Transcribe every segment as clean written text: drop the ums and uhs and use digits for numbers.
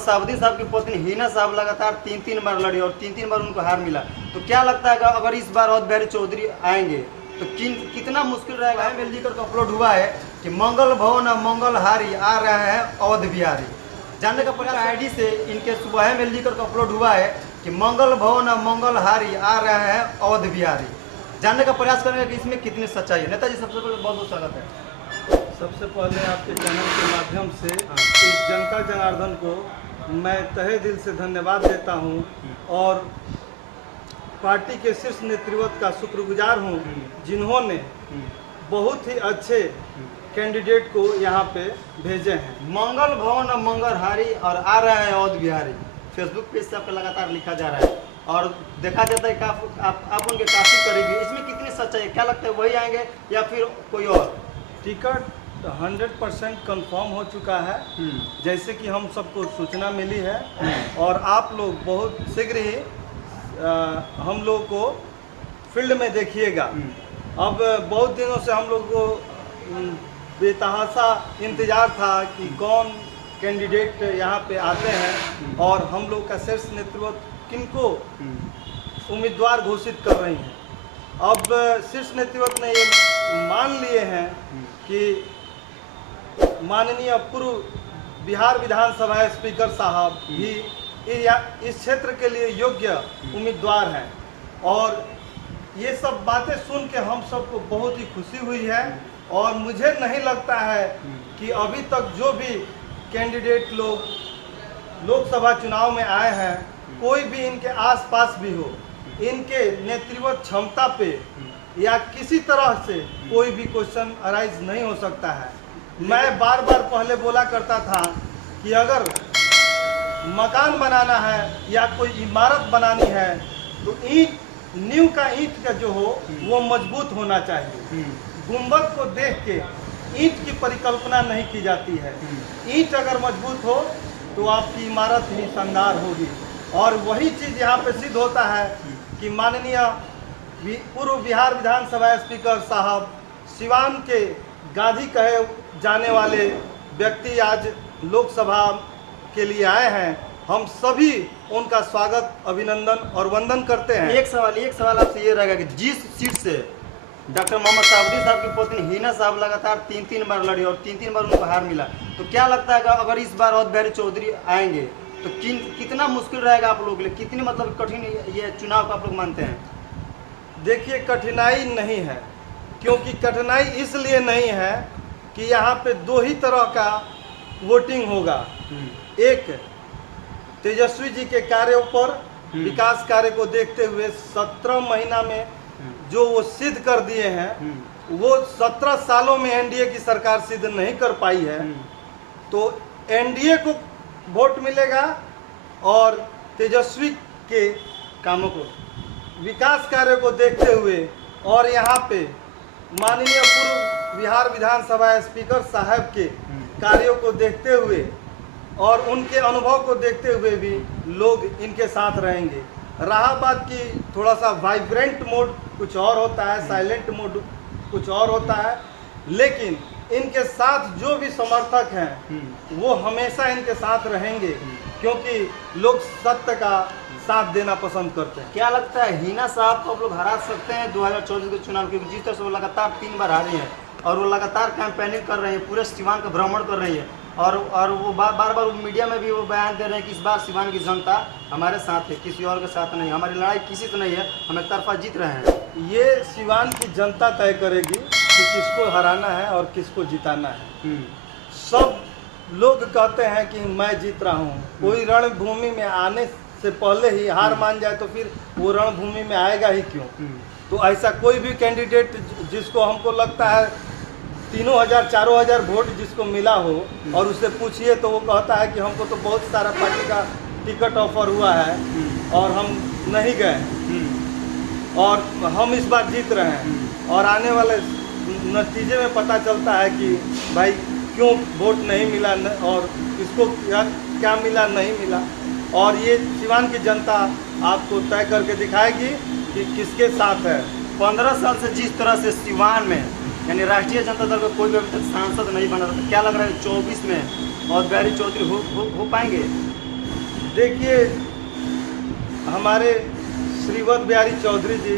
साबुद्दीन साहब की पत्नी हिना साहब लगातार तीन बार लड़ी और तीन बार उनको हार मिला। तो क्या लगता है कि अगर इस बार अवध बिहारी चौधरी आएंगे तो कितना मुश्किल रहेगा। में लिखकर को अपलोड हुआ है कि मंगल भवन मंगल हारी आ रहे हैं अवध बिहारी। जानने का प्रयास आईडी से इनके सुबह में लिखकर को अपलोड हुआ है कि मंगल भवन मंगल हारी आ रहे हैं अवध बिहारी। जानने का प्रयास करेंगे कि इसमें कितनी सच्चाई है। नेताजी सबसे पहले बहुत बहुत स्वागत है। सबसे पहले आपके चैनल के माध्यम से इस जनता जनार्दन को मैं तहे दिल से धन्यवाद देता हूं और पार्टी के शीर्ष नेतृत्व का शुक्रगुजार हूं जिन्होंने बहुत ही अच्छे कैंडिडेट को यहां पे भेजे हैं। मंगल भवन मंगल हारी और आ रहे हैं अवध बिहारी फेसबुक पेज से आपका लगातार लिखा जा रहा है और देखा जाता है कि आप उनके काफ़ी करीबी। इसमें कितनी सच्चाई है, क्या लगता है वही आएंगे या फिर कोई और? टिकट 100% कंफर्म हो चुका है जैसे कि हम सबको सूचना मिली है और आप लोग बहुत शीघ्र ही हम लोग को फील्ड में देखिएगा। अब बहुत दिनों से हम लोग को बेतहासा इंतज़ार था कि कौन कैंडिडेट यहाँ पे आते हैं और हम लोग का शीर्ष नेतृत्व किनको उम्मीदवार घोषित कर रही हैं। अब शीर्ष नेतृत्व ने ये मान लिए हैं कि माननीय पूर्व बिहार विधानसभा स्पीकर साहब भी इस क्षेत्र के लिए योग्य उम्मीदवार हैं और ये सब बातें सुन के हम सबको बहुत ही खुशी हुई है और मुझे नहीं लगता है कि अभी तक जो भी कैंडिडेट लोग लोकसभा चुनाव में आए हैं कोई भी इनके आसपास भी हो, इनके नेतृत्व क्षमता पे या किसी तरह से कोई भी क्वेश्चन अराइज नहीं हो सकता है। मैं बार बार पहले बोला करता था कि अगर मकान बनाना है या कोई इमारत बनानी है तो नींव का ईंट का जो हो वो मजबूत होना चाहिए। गुंबद को देख के ईंट की परिकल्पना नहीं की जाती है। ईंट अगर मजबूत हो तो आपकी इमारत ही शानदार होगी और वही चीज़ यहाँ पे सिद्ध होता है कि माननीय पूर्व बिहार विधानसभा स्पीकर साहब सिवान के गांधी कहे जाने वाले व्यक्ति आज लोकसभा के लिए आए हैं। हम सभी उनका स्वागत अभिनंदन और वंदन करते हैं। एक सवाल आपसे ये रहेगा कि जिस सीट से डॉक्टर मोहम्मद साबुद्दीन साहब की पत्नी हिना साहब लगातार तीन बार लड़ी और तीन बार उनको हार मिला, तो क्या लगता है कि अगर इस बार अवध बिहारी चौधरी आएंगे तो कितना मुश्किल रहेगा आप लोगों के लिए, कितनी मतलब कठिन ये चुनाव को आप लोग मानते हैं? देखिए कठिनाई नहीं है, क्योंकि कठिनाई इसलिए नहीं है कि यहाँ पे दो ही तरह का वोटिंग होगा। एक तेजस्वी जी के कार्यों पर विकास कार्य को देखते हुए 17 महीना में जो वो सिद्ध कर दिए हैं वो 17 सालों में एनडीए की सरकार सिद्ध नहीं कर पाई है। तो एनडीए को वोट मिलेगा और तेजस्वी के कामों को विकास कार्य को देखते हुए और यहाँ पे माननीय पूर्व बिहार विधानसभा स्पीकर साहब के कार्यों को देखते हुए और उनके अनुभव को देखते हुए भी लोग इनके साथ रहेंगे। रहा बात की थोड़ा सा वाइब्रेंट मोड कुछ और होता है, साइलेंट मोड कुछ और होता है, लेकिन इनके साथ जो भी समर्थक हैं वो हमेशा इनके साथ रहेंगे क्योंकि लोग सत्य का साथ देना पसंद करते हैं। क्या लगता है हिना साहब को आप लोग हरा सकते हैं 2024 के चुनाव के? जिस तरह से वो लगातार 3 बार हारी हैं और वो लगातार कैंपेनिंग कर रहे हैं, पूरे सिवान का भ्रमण कर रही है और वो बार मीडिया में भी वो बयान दे रहे हैं कि इस बार सिवान की जनता हमारे साथ है, किसी और के साथ नहीं, हमारी लड़ाई किसी से नहीं है, हम एक तरफा जीत रहे हैं। ये सिवान की जनता तय करेगी कि किसको हराना है और किसको जिताना है। सब लोग कहते हैं कि मैं जीत रहा हूँ, कोई रणभूमि में आने से पहले ही हार मान जाए तो फिर वो रणभूमि में आएगा ही क्यों? तो ऐसा कोई भी कैंडिडेट जिसको हमको लगता है 3000-4000 वोट जिसको मिला हो और उससे पूछिए तो वो कहता है कि हमको तो बहुत सारा पार्टी का टिकट ऑफर हुआ है और हम नहीं गए और हम इस बार जीत रहे हैं और आने वाले नतीजे में पता चलता है कि भाई क्यों वोट नहीं मिला और इसको क्या मिला नहीं मिला। और ये सिवान की जनता आपको तय करके दिखाएगी कि किसके साथ है। 15 साल से जिस तरह से सिवान में यानी राष्ट्रीय जनता दल का कोई भी अभी तक सांसद नहीं बना था, क्या लग रहा है 24 में अवध बिहारी चौधरी हो पाएंगे? देखिए, हमारे श्रीवत बिहारी चौधरी जी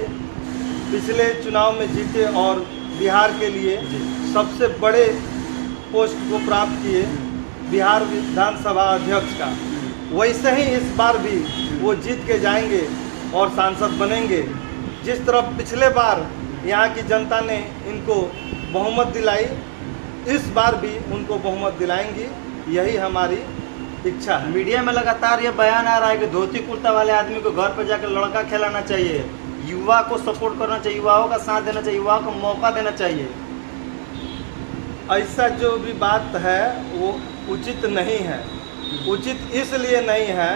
पिछले चुनाव में जीते और बिहार के लिए सबसे बड़े पोस्ट को प्राप्त किए, बिहार विधानसभा अध्यक्ष का। वैसे ही इस बार भी वो जीत के जाएंगे और सांसद बनेंगे। जिस तरह पिछले बार यहाँ की जनता ने इनको बहुमत दिलाई, इस बार भी उनको बहुमत दिलाएंगी, यही हमारी इच्छा है। मीडिया में लगातार ये बयान आ रहा है कि धोती कुर्ता वाले आदमी को घर पर जाकर लड़का खिलाना चाहिए, युवा को सपोर्ट करना चाहिए, युवाओं का साथ देना चाहिए, युवाओं को मौका देना चाहिए। ऐसा जो भी बात है वो उचित नहीं है। उचित इसलिए नहीं है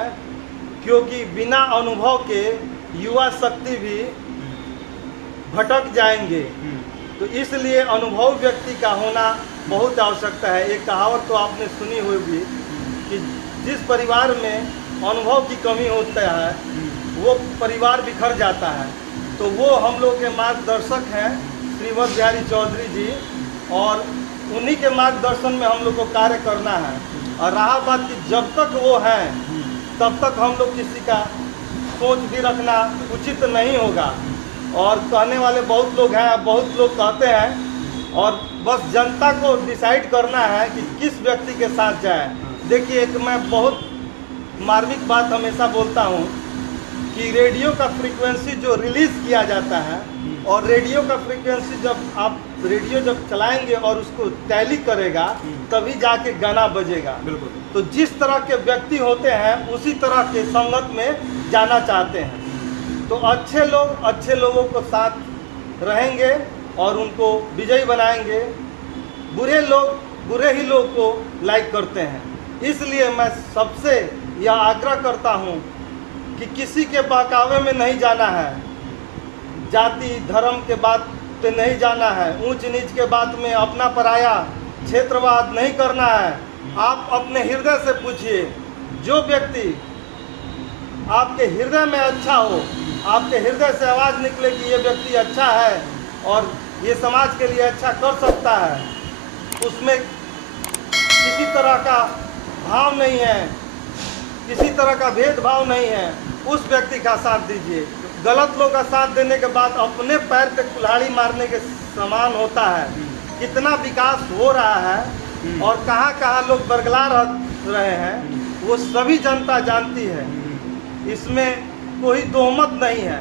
क्योंकि बिना अनुभव के युवा शक्ति भी भटक जाएंगे। तो इसलिए अनुभव व्यक्ति का होना बहुत आवश्यकता है। एक कहावत तो आपने सुनी होगी कि जिस परिवार में अनुभव की कमी होता है वो परिवार बिखर जाता है। तो वो हम लोग के मार्गदर्शक हैं श्रीवत बिहारी चौधरी जी, और उन्हीं के मार्गदर्शन में हम लोग को कार्य करना है। और रहा बात कि जब तक वो हैं तब तक हम लोग किसी का सोच भी रखना उचित नहीं होगा। और कहने वाले बहुत लोग हैं, बहुत लोग कहते हैं, और बस जनता को डिसाइड करना है कि किस व्यक्ति के साथ जाए। देखिए, एक मैं बहुत मार्मिक बात हमेशा बोलता हूँ कि रेडियो का फ्रीक्वेंसी जो रिलीज़ किया जाता है, और रेडियो का फ्रीक्वेंसी जब आप रेडियो जब चलाएंगे और उसको टैली करेगा तभी जाके गाना बजेगा। बिल्कुल। तो जिस तरह के व्यक्ति होते हैं उसी तरह के संगत में जाना चाहते हैं। तो अच्छे लोग अच्छे लोगों को साथ रहेंगे और उनको विजयी बनाएंगे। बुरे लोग बुरे ही लोग को लाइक करते हैं। इसलिए मैं सबसे यह आग्रह करता हूँ कि किसी के बहकावे में नहीं जाना है, जाति धर्म के बात पे नहीं जाना है, ऊंच नीच के बात में अपना पराया क्षेत्रवाद नहीं करना है। आप अपने हृदय से पूछिए, जो व्यक्ति आपके हृदय में अच्छा हो, आपके हृदय से आवाज़ निकले कि ये व्यक्ति अच्छा है और ये समाज के लिए अच्छा कर सकता है, उसमें किसी तरह का भाव नहीं है, किसी तरह का भेदभाव नहीं है, उस व्यक्ति का साथ दीजिए। गलत लोग का साथ देने के बाद अपने पैर पे कुल्हाड़ी मारने के समान होता है। कितना विकास हो रहा है और कहाँ कहाँ लोग बरगला रहे हैं वो सभी जनता जानती है, इसमें कोई दोहमत नहीं है।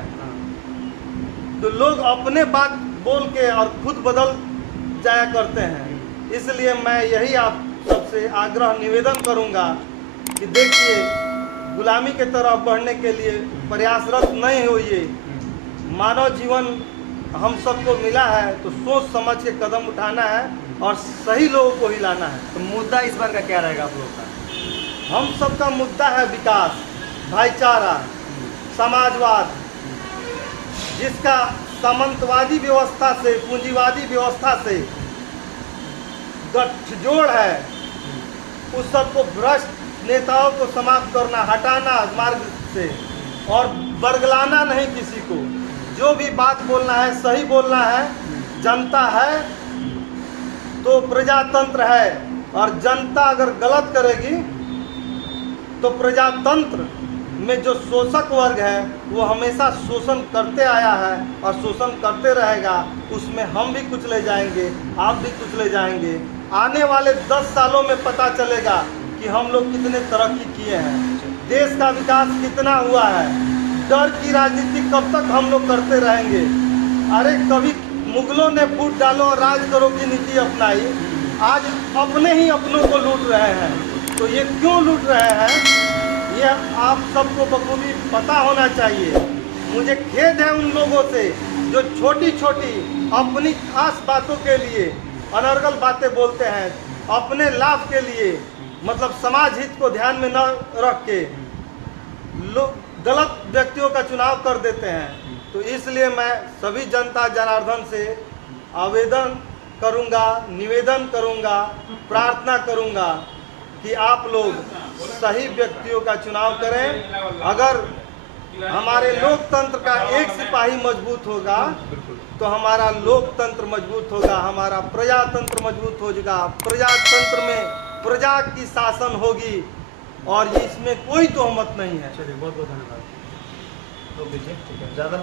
तो लोग अपने बात बोल के और खुद बदल जाया करते हैं। इसलिए मैं यही आप सबसे आग्रह निवेदन करूंगा कि देखिए, गुलामी के तरफ बढ़ने के लिए प्रयासरत नहीं होइए। मानव जीवन हम सबको मिला है तो सोच समझ के कदम उठाना है और सही लोगों को ही लाना है। तो मुद्दा इस बार का क्या रहेगा आप लोग का? हम सबका मुद्दा है विकास, भाईचारा, समाजवाद, जिसका सामंतवादी व्यवस्था से, पूंजीवादी व्यवस्था से गठजोड़ है, उस सबको भ्रष्ट नेताओं को समाप्त करना, हटाना मार्ग से, और बरगलाना नहीं किसी को। जो भी बात बोलना है सही बोलना है। जनता है तो प्रजातंत्र है, और जनता अगर गलत करेगी तो प्रजातंत्र में जो शोषक वर्ग है वो हमेशा शोषण करते आया है और शोषण करते रहेगा। उसमें हम भी कुचले जाएंगे, आप भी कुचले जाएंगे। आने वाले 10 सालों में पता चलेगा कि हम लोग कितने तरक्की किए हैं, देश का विकास कितना हुआ है। डर की राजनीति कब तक हम लोग करते रहेंगे? अरे कभी मुगलों ने फूट डालो और राज करो की नीति अपनाई, आज अपने ही अपनों को लूट रहे हैं। तो ये क्यों लूट रहे हैं ये आप सबको बखूबी पता होना चाहिए। मुझे खेद है उन लोगों से जो छोटी छोटी अपनी खास बातों के लिए अनर्गल बातें बोलते हैं, अपने लाभ के लिए, मतलब समाज हित को ध्यान में न रख के लोग गलत व्यक्तियों का चुनाव कर देते हैं। तो इसलिए मैं सभी जनता जनार्दन से आवेदन करूंगा, निवेदन करूंगा, प्रार्थना करूंगा कि आप लोग सही व्यक्तियों का चुनाव करें। अगर हमारे लोकतंत्र का एक सिपाही मजबूत होगा तो हमारा लोकतंत्र मजबूत होगा, हमारा प्रजातंत्र मजबूत होगा। प्रजातंत्र में प्रजा की शासन होगी, और ये इसमें कोई तोहमत नहीं है। चलिए बहुत बहुत धन्यवाद। तो ठीक है ज़्यादा